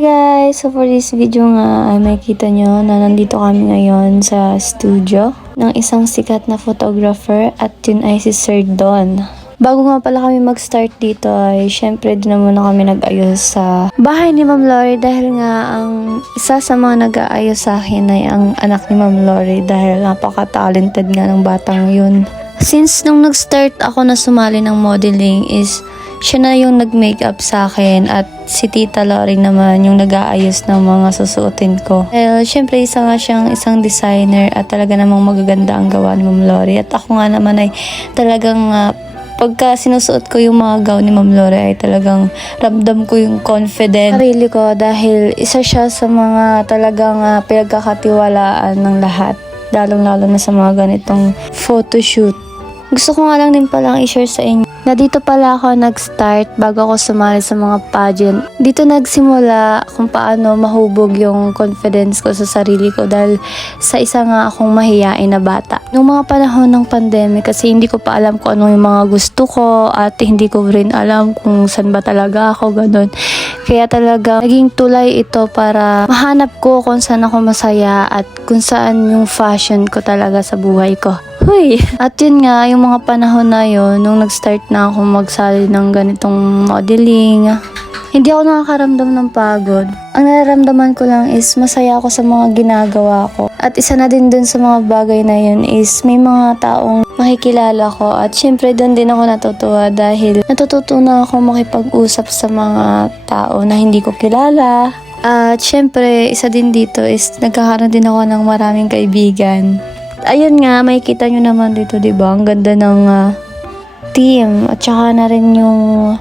Guys, so for this video nga ay makikita nyo na nandito kami ngayon sa studio ng isang sikat na photographer at yun ay si Sir Don. Bago nga pala kami mag-start dito ay syempre din naman na kami nag-ayos sa bahay ni Ma'am Lori dahil nga ang isa sa mga nag-aayos sa akin ay ang anak ni Ma'am Lori dahil napaka-talented nga ng batang yun. Since nung nag-start ako na sumali ng modeling is siya na yung nag-makeup sa akin at si Tita Lori naman yung nag-aayos ng mga susuotin ko. Dahil syempre isa nga siyang isang designer at talaga namang magaganda ang gawa ni Ma'am Lori. At ako nga naman ay talagang pagka sinusuot ko yung mga gown ni Ma'am Lori ay talagang ramdam ko yung confidence sarili ko dahil isa siya sa mga talagang pinagkakatiwalaan ng lahat. Lalong-lalo na sa mga ganitong photoshoot. Gusto ko nga lang din palang i-share sa inyo na dito pala ako nag-start bago ako sumali sa mga pageant. Dito nagsimula kung paano mahubog yung confidence ko sa sarili ko dahil sa isa nga akong mahiyain na bata. Noong mga panahon ng pandemic kasi hindi ko pa alam kung ano yung mga gusto ko at hindi ko rin alam kung saan ba talaga ako, ganun. Kaya talaga naging tulay ito para mahanap ko kung saan ako masaya at kung saan yung fashion ko talaga sa buhay ko. Huy! At yun nga, yung mga panahon na yun, nung nag-start na ako magsali ng ganitong modeling, hindi ako nakakaramdam ng pagod. Ang nararamdaman ko lang is masaya ako sa mga ginagawa ko. At isa na din dun sa mga bagay na yun is may mga taong makikilala ko. At syempre dun din ako natutuwa dahil natututunan ako makipag-usap sa mga tao na hindi ko kilala. At syempre isa din dito is nagkakaroon din ako ng maraming kaibigan. Ayun nga, makikita nyo naman dito, diba? Ang ganda ng team. At saka na rin yung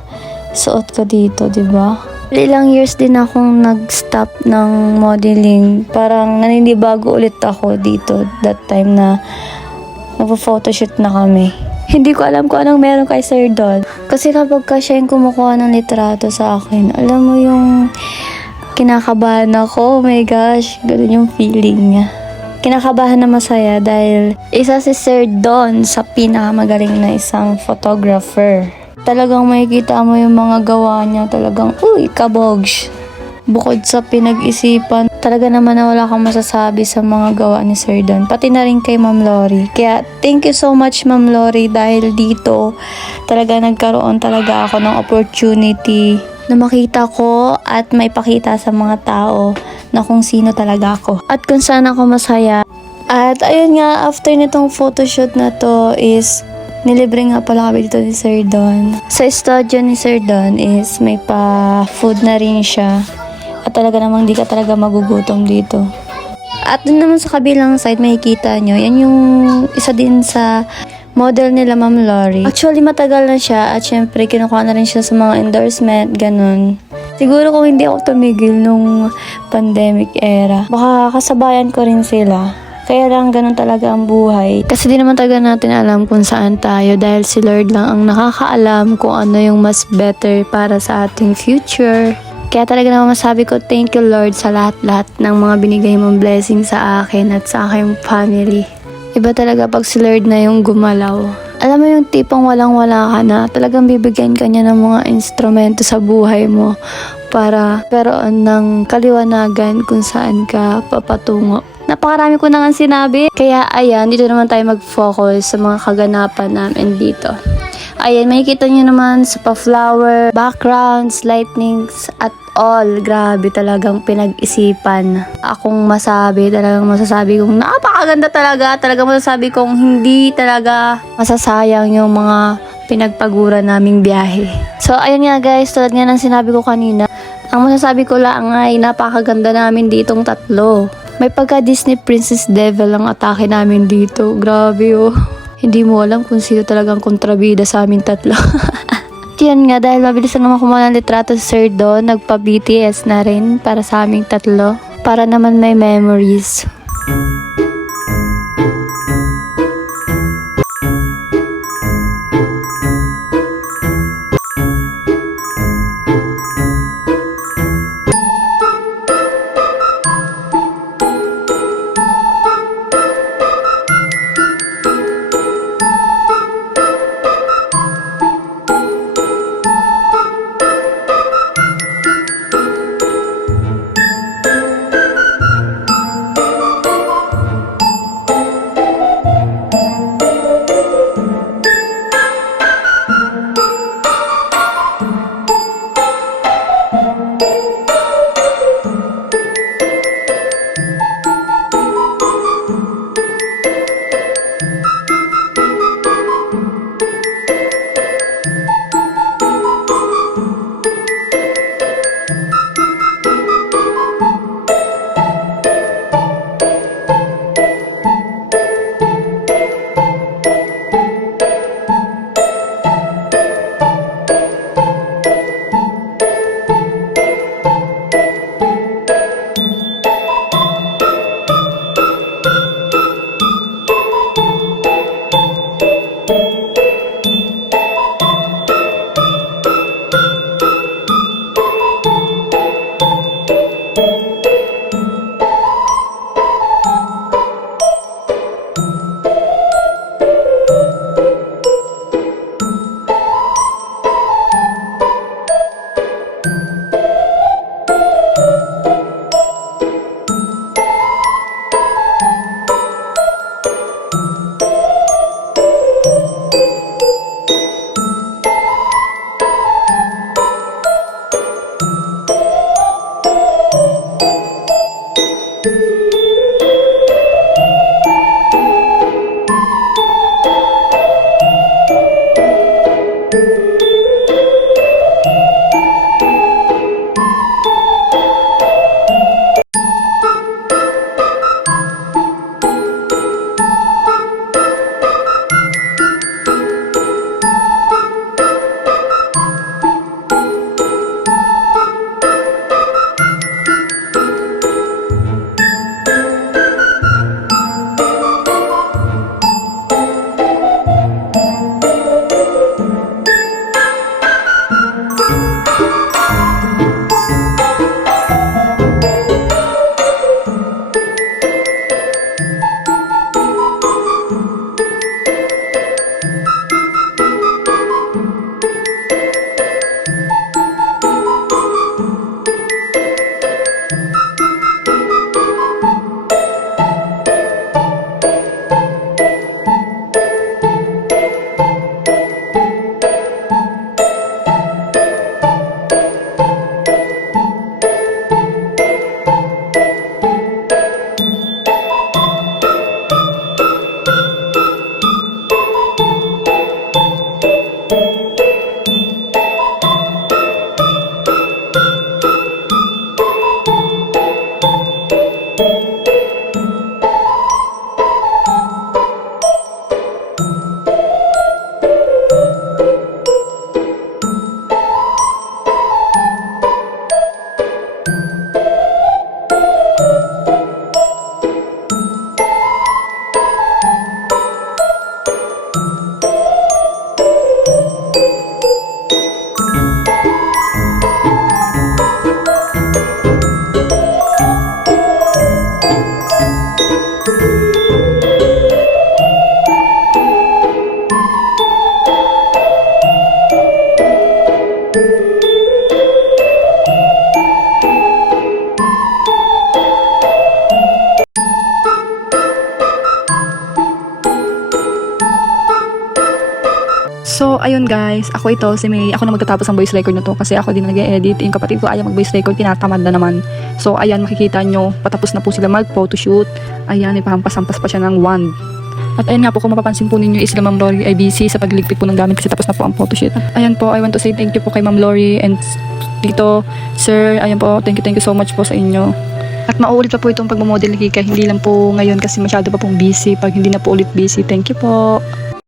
suot ko dito, diba? Ilang years din akong nag-stop ng modeling. Parang naninibago ulit ako dito that time na nagpo-photoshoot na kami. Hindi ko alam kung anong meron kay Sir Don. Kasi kapag siya yung kumukuha ng litrato sa akin, alam mo yung kinakabahan ako. Oh my gosh, ganun yung feeling niya. Kinakabahan na masaya dahil isa si Sir Don sa pinakamagaling na isang photographer. Talagang makikita mo yung mga gawa niya, talagang kabogs. Bukod sa pinag-isipan, talaga naman na wala kang masasabi sa mga gawa ni Sir Don. Pati na rin kay Ma'am Lori. Kaya thank you so much Ma'am Lori dahil dito talaga nagkaroon talaga ako ng opportunity na makita ko at maipakita sa mga tao na kung sino talaga ako at kung saan ako masaya. At ayun nga, after nitong photoshoot na to is nilibre nga pala kami dito ni Sir Don. Sa studio ni Sir Don is may pa-food na rin siya at talaga namang di ka talaga magugutom dito. At dun naman sa kabilang side makikita nyo, yan yung isa din sa model nila Ma'am Lori. Actually matagal na siya at syempre kinukuha na rin siya sa mga endorsement, ganun. Siguro kung hindi ako tumigil nung pandemic era, baka kasabayan ko rin sila. Kaya lang ganun talaga ang buhay. Kasi di naman talaga natin alam kung saan tayo dahil si Lord lang ang nakakaalam kung ano yung mas better para sa ating future. Kaya talaga naman masabi ko, thank you Lord sa lahat-lahat ng mga binigay mong blessing sa akin at sa aking family. Iba talaga pag si Lord na yung gumalaw. Alam mo yung tipong walang-wala ka na, talagang bibigyan ka niya ng mga instrumento sa buhay mo para peroon ng kaliwanagan kung saan ka papatungo. Napakarami ko na nga sinabi. Kaya ayan, dito naman tayo mag-focus sa mga kaganapan namin dito. Ayan, makikita nyo naman sa pa-flower, backgrounds, lightnings, at all. Grabe talagang pinag-isipan. Akong talagang masasabi kong napakaganda talaga. Talagang masasabi kong hindi talaga masasayang yung mga pinagpaguran naming biyahe. So, ayun nga guys, tulad nga ng sinabi ko kanina, ang masasabi ko lang ay napakaganda namin ditong tatlo. May pagka-Disney Princess Devil ang atake namin dito. Grabe oh. Hindi mo alam kung sino talagang kontrabida sa aming tatlo. Yan nga, dahil mabilis na naman kumuha ng litrato si Sir Don, nagpa-BTS na rin para sa aming tatlo. Para naman may memories. So, ayun guys, ako ito, si May, ako na magtatapos ang voice record na to kasi ako din nag-edit. Yung kapatid ko ayaw mag-voice record, tinatamad na naman. So, ayan, makikita nyo, patapos na po sila mag-photoshoot. Ayan, ipahampas-hampas pa siya ng wand. At ayun nga po, kung mapapansin po ninyo is si Ma'am Lori ay busy sa pagligpit po ng gamit kasi tapos na po ang photoshoot. At ayan po, I want to say thank you po kay Ma'am Lori and dito, sir, ayan po, thank you so much po sa inyo. At mauulit pa po itong pagmamodel ni Kika, hindi lang po ngayon kasi masyado pa pong busy. Pag hindi na po ulit busy, thank you po.